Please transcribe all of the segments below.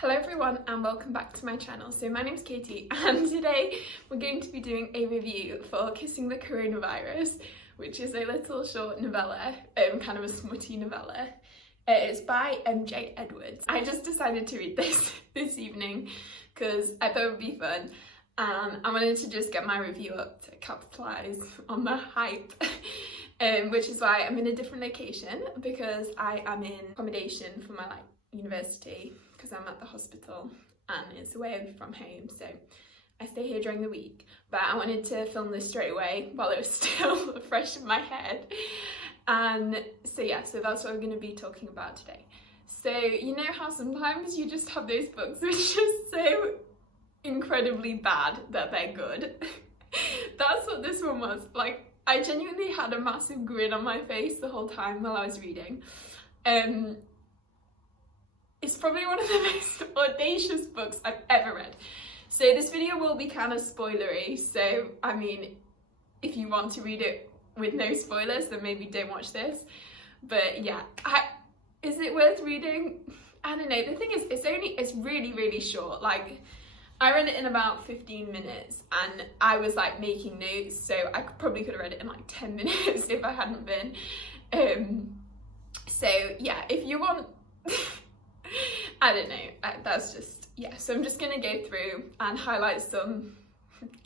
Hello everyone and welcome back to my channel. So my name's Katie and today we're going to be doing a review for Kissing the Coronavirus, which is a little short novella, kind of a smutty novella. It's by MJ Edwards. I just decided to read this evening because I thought it would be fun and I wanted to just get my review up to capitalise on the hype. Which is why I'm in a different location because I am in accommodation for my university because I'm at the hospital and it's away from home, so I stay here during the week. But I wanted to film this straight away while it was still fresh in my head, and so that's what we're going to be talking about today. So you know how sometimes you just have those books which are just so incredibly bad that they're good. That's what this one was. Like, I genuinely had a massive grin on my face the whole time while I was reading. It's probably one of the most audacious books I've ever read. So this video will be kind of spoilery, so I mean, if you want to read it with no spoilers, then maybe don't watch this. But yeah, is it worth reading? I don't know. The thing is, it's really short. Like, I read it in about 15 minutes and I was like making notes, so I probably could have read it in like 10 minutes if I hadn't been. So yeah, if you want, I don't know, that's just, yeah. So I'm just gonna go through and highlight some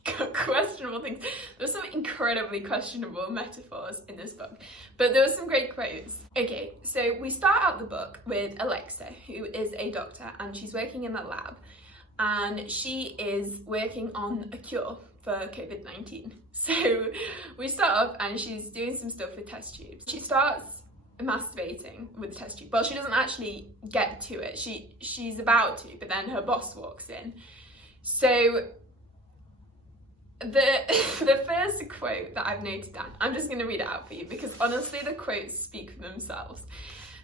questionable things. There's some incredibly questionable metaphors in this book, but there were some great quotes. Okay, so we start out the book with Alexa, who is a doctor and she's working in the lab. And she is working on a cure for COVID-19. So we start off and she's doing some stuff with test tubes. She starts masturbating with the test tube. Well, she doesn't actually get to it. She's about to, but then her boss walks in. So the first quote that I've noted down, I'm just going to read it out for you because honestly the quotes speak for themselves.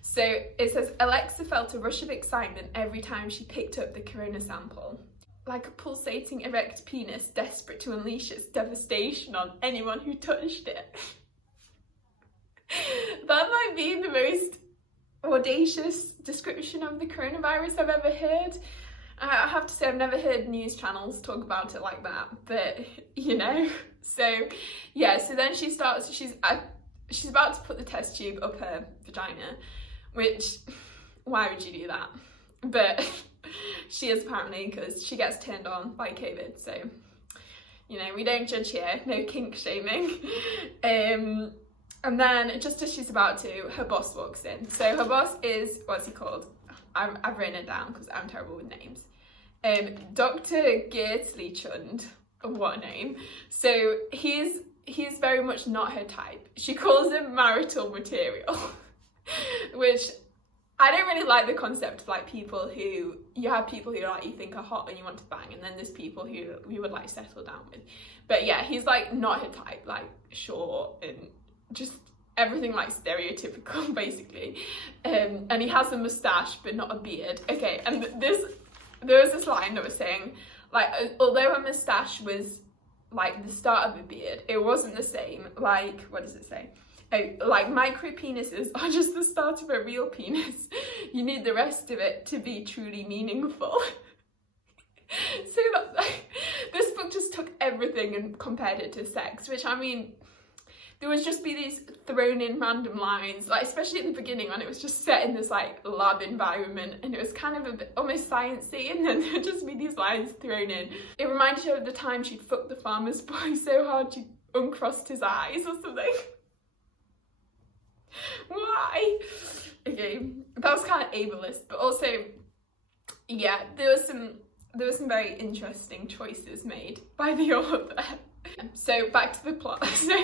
So it says, Alexa felt a rush of excitement every time she picked up the corona sample. Like a pulsating erect penis desperate to unleash its devastation on anyone who touched it. That might be the most audacious description of the coronavirus I've ever heard. I have to say I've never heard news channels talk about it like that, but you know. So yeah, so then she's about to put the test tube up her vagina. Which, why would you do that? But she is apparently, because she gets turned on by COVID, so, you know, we don't judge here, no kink shaming. And then, just as she's about to, her boss walks in. So her boss is, what's he called? I've written it down because I'm terrible with names. Dr. Gertley Chund, what a name. So he's very much not her type. She calls him marital material. Which I don't really like the concept of like people who like you think are hot and you want to bang, and then there's people who you would like settle down with. But yeah, he's like not her type, like short and just everything like stereotypical basically. And he has a moustache but not a beard. Okay, and there was this line that was saying like, although a moustache was like the start of a beard, it wasn't the same. Like, what does it say? Oh, like micro penises are just the start of a real penis. You need the rest of it to be truly meaningful. So this book just took everything and compared it to sex, which I mean, there would just be these thrown in random lines, like especially at the beginning when it was just set in this like lab environment and it was kind of a bit almost sciencey, and then there'd just be these lines thrown in. It reminded her of the time she'd fucked the farmer's boy so hard she uncrossed his eyes or something. Why? Okay, that was kind of ableist, but also, yeah, there were some very interesting choices made by the author. So back to the plot. So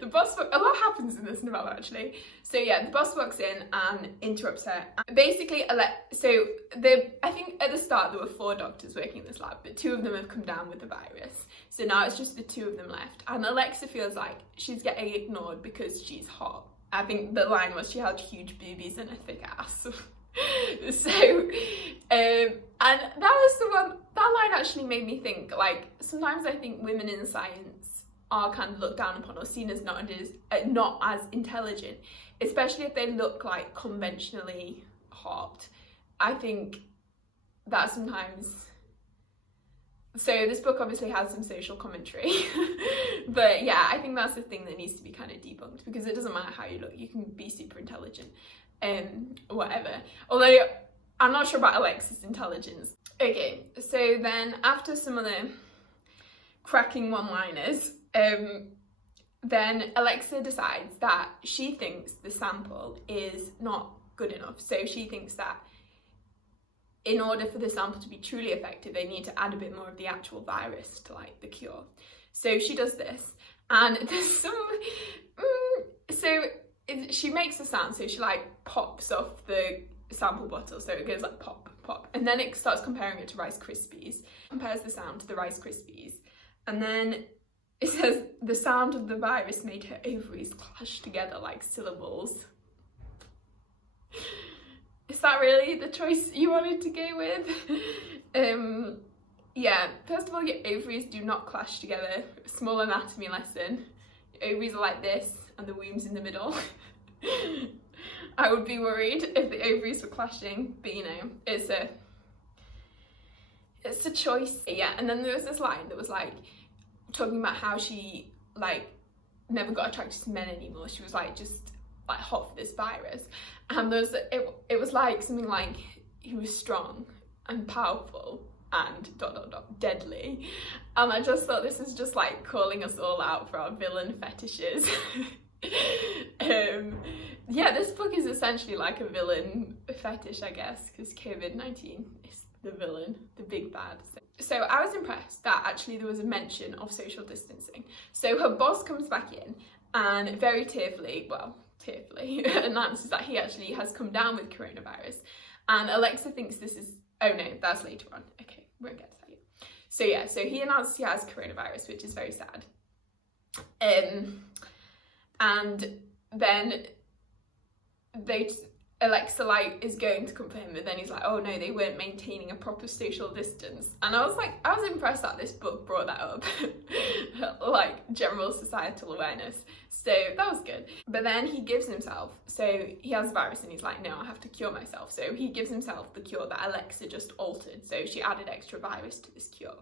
the boss, a lot happens in this novella actually. So yeah, the boss walks in and interrupts her. Basically, I think at the start there were 4 doctors working in this lab, but 2 of them have come down with the virus. So now it's just the 2 of them left, and Alexa feels like she's getting ignored because she's hot. I think the line was she had huge boobies and a thick ass. So, and that was the one, that line actually made me think, like, sometimes I think women in science are kind of looked down upon or seen as not as intelligent, especially if they look like conventionally hot. I think that sometimes, so this book obviously has some social commentary, but yeah, I think that's the thing that needs to be kind of debunked, because it doesn't matter how you look, you can be super intelligent, whatever. Although I'm not sure about Alexa's intelligence. Okay, so then after some of the cracking one-liners, then Alexa decides that she thinks the sample is not good enough. So she thinks that in order for the sample to be truly effective, they need to add a bit more of the actual virus to like the cure. So she does this, and there's some, she makes a sound, so she like pops off the sample bottle, so it goes like pop, pop, and then it starts comparing it to Rice Krispies, compares the sound to the Rice Krispies, and then it says the sound of the virus made her ovaries clash together like syllables. Is that really the choice you wanted to go with? Yeah, first of all, your ovaries do not clash together. Small anatomy lesson. Your ovaries are like this and the womb's in the middle. I would be worried if the ovaries were clashing, but you know, it's a choice. Yeah, and then there was this line that was like talking about how she like never got attracted to men anymore. She was like just like hot for this virus, and it was like something like he was strong and powerful and ... deadly, and I just thought this is just like calling us all out for our villain fetishes. Yeah, this book is essentially like a villain fetish, I guess, because COVID-19 is the villain, the big bad. So I was impressed that actually there was a mention of social distancing. So her boss comes back in and very tearfully announces that he actually has come down with coronavirus, and Alexa thinks this is, oh no, that's later on, okay, we won't get to that yet. So yeah, so he announces he has coronavirus, which is very sad, and then Alexa like is going to confirm, but then he's like, oh no, they weren't maintaining a proper social distance. And I was impressed that this book brought that up, like general societal awareness. So that was good. But then he gives himself, so he has a virus and he's like, no, I have to cure myself. So he gives himself the cure that Alexa just altered. So she added extra virus to this cure.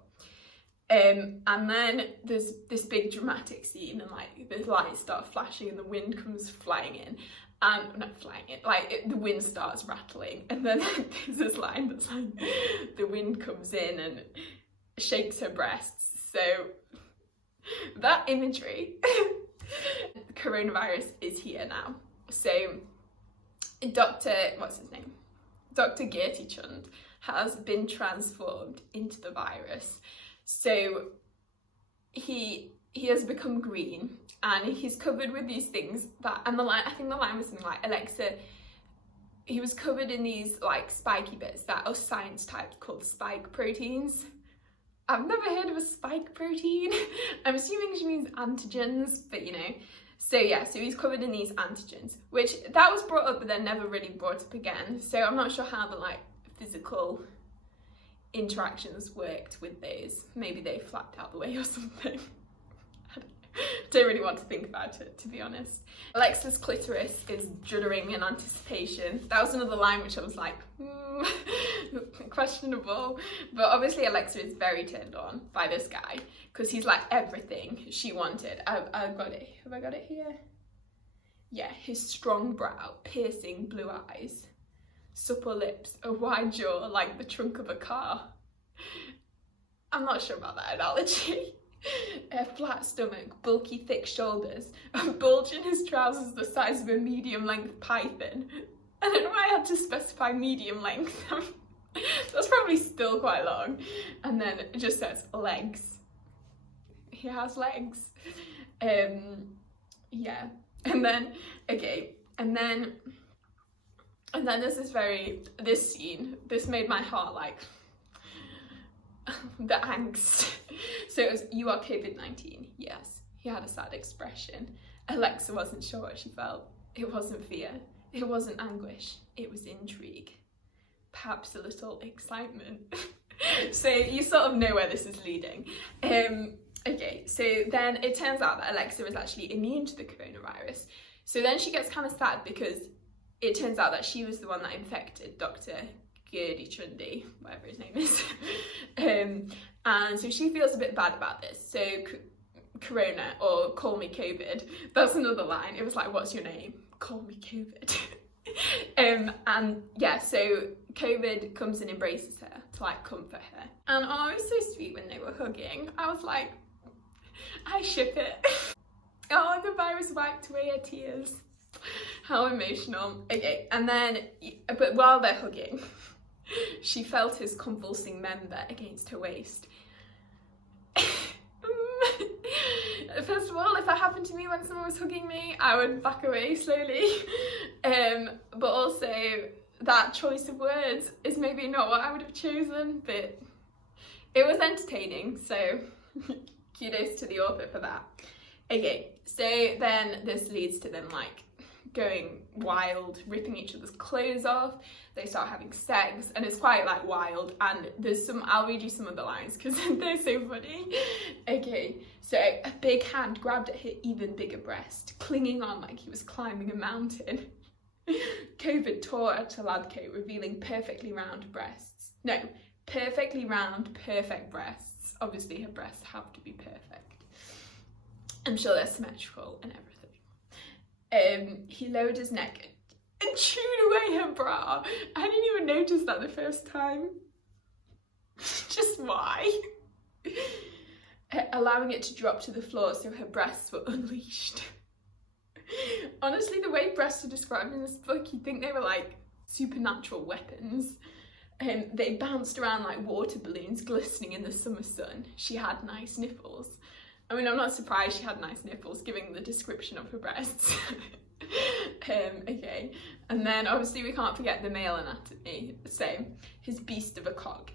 And then there's this big dramatic scene, and like the lights start flashing and the wind comes flying in. Not flying it, like the wind starts rattling, and then there's this line that's like, the wind comes in and shakes her breasts. So that imagery, coronavirus is here now. So Dr. Gertie Chund has been transformed into the virus. So he has become green, and he's covered with these things that, and the line, I think the line was something like, Alexa, he was covered in these like spiky bits that are science typed called spike proteins. I've never heard of a spike protein. I'm assuming she means antigens, but you know. So yeah, so he's covered in these antigens, which that was brought up but then never really brought up again. So I'm not sure how the like physical interactions worked with those. Maybe they flapped out the way or something. Don't really want to think about it, to be honest. Alexa's clitoris is juddering in anticipation. That was another line which I was like, questionable. But obviously Alexa is very turned on by this guy, because he's like everything she wanted. I've got it. Have I got it here? Yeah, his strong brow, piercing blue eyes, supple lips, a wide jaw like the trunk of a car. I'm not sure about that analogy. A flat stomach, bulky thick shoulders, a bulge in his trousers the size of a medium length python. I don't know why I had to specify medium length. That's probably still quite long. And then it just says legs. He has legs. Yeah. And then, okay, and then there's this scene, this made my heart like, the angst. So it was, you are COVID-19. Yes. He had a sad expression. Alexa wasn't sure what she felt. It wasn't fear. It wasn't anguish. It was intrigue. Perhaps a little excitement. So you sort of know where this is leading. Okay, so then it turns out that Alexa is actually immune to the coronavirus. So then she gets kind of sad because it turns out that she was the one that infected Dr. Gurdy Chundy, whatever his name is. And so she feels a bit bad about this. So Corona, or call me COVID, that's another line. It was like, what's your name? Call me COVID. And yeah, so COVID comes and embraces her to like comfort her. And oh, it was so sweet when they were hugging. I was like, I ship it. Oh, the virus wiped away her tears. How emotional. Okay, and then, but while they're hugging, she felt his convulsing member against her waist. First of all, if that happened to me when someone was hugging me, I would back away slowly. But also, that choice of words is maybe not what I would have chosen, but it was entertaining, so kudos to the author for that. Okay, so then this leads to them like going wild, ripping each other's clothes off. They start having sex, and it's quite like wild, and there's some, I'll read you some of the lines because they're so funny. Okay, so a big hand grabbed at her even bigger breast, clinging on like he was climbing a mountain. COVID tore at her lab coat, revealing perfectly round breasts. No, perfectly round, perfect breasts. Obviously her breasts have to be perfect. I'm sure they're symmetrical and everything. He lowered his neck and chewed away her bra. I didn't even notice that the first time. Just why? Allowing it to drop to the floor so her breasts were unleashed. Honestly, the way breasts are described in this book, you'd think they were like supernatural weapons. They bounced around like water balloons glistening in the summer sun. She had nice nipples. I mean, I'm not surprised she had nice nipples, given the description of her breasts. Okay, and then obviously we can't forget the male anatomy. So, his beast of a cock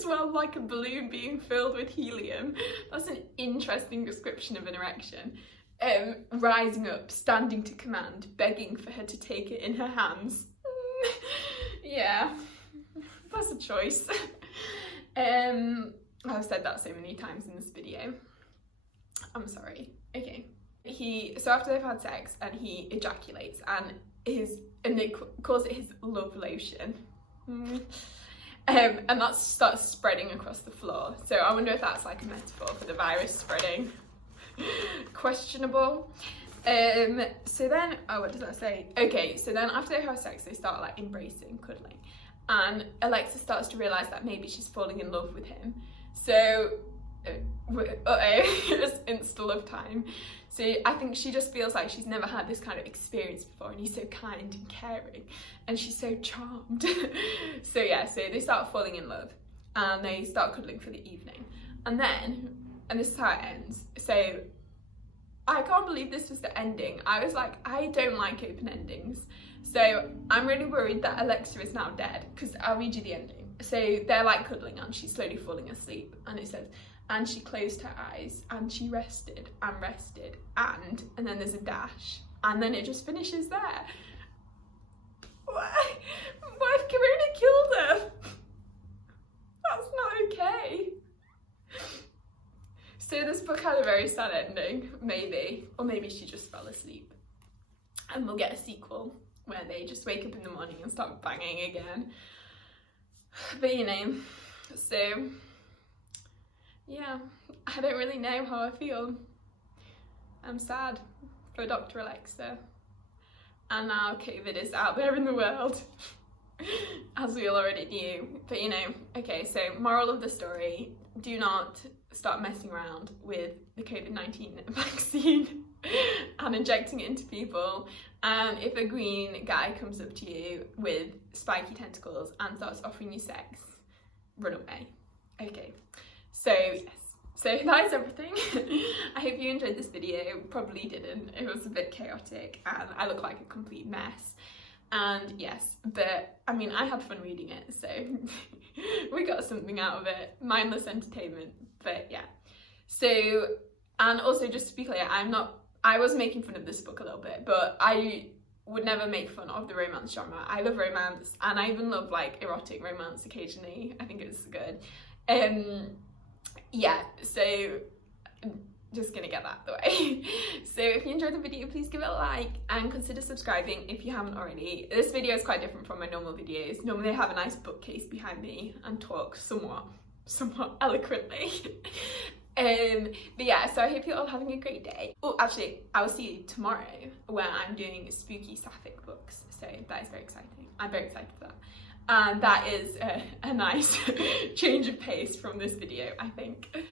swelled like a balloon being filled with helium. That's an interesting description of an erection. Rising up, standing to command, begging for her to take it in her hands. Yeah, that's a choice. I've said that so many times in this video. I'm sorry. Okay. So after they've had sex and he ejaculates and they calls it his love lotion. And that starts spreading across the floor. So I wonder if that's like a metaphor for the virus spreading. Questionable. So then, oh, what does that say? Okay, so then after they have sex, they start like embracing, cuddling. And Alexa starts to realise that maybe she's falling in love with him. So, it's insta love time. So I think she just feels like she's never had this kind of experience before, and he's so kind and caring, and she's so charmed. So yeah, so they start falling in love, and they start cuddling for the evening. And then, and this is how it ends. So I can't believe this was the ending. I was like, I don't like open endings. So I'm really worried that Alexa is now dead, because I'll read you the ending. So they're like cuddling and she's slowly falling asleep, and it says, and she closed her eyes and she rested and then there's a dash, and then it just finishes there. What if Corona killed her? That's not okay. So this book had a very sad ending, maybe, or maybe she just fell asleep, and we'll get a sequel where they just wake up in the morning and start banging again. But you know, so yeah, I don't really know how I feel. I'm sad for Dr. Alexa, and now COVID is out there in the world, as we all already knew. But you know, okay, so moral of the story, do not start messing around with the COVID-19 vaccine and injecting it into people. And if a green guy comes up to you with spiky tentacles and starts offering you sex, run away. Okay, so yes, so that is everything. I hope you enjoyed this video. Probably didn't. It was a bit chaotic and I look like a complete mess. And yes, but I mean, I had fun reading it, so we got something out of it. Mindless entertainment, but yeah. So, and also just to be clear, I was making fun of this book a little bit, but I would never make fun of the romance genre. I love romance, and I even love like erotic romance occasionally. I think it's good. Yeah, so Just gonna get that out the way. So if you enjoyed the video, please give it a like and consider subscribing if you haven't already. This video is quite different from my normal videos. Normally I have a nice bookcase behind me and talk somewhat eloquently. But yeah, so I hope you're all having a great day. Oh, actually, I will see you tomorrow when I'm doing spooky sapphic books. So that is very exciting. I'm very excited for that. And that is a nice change of pace from this video, I think.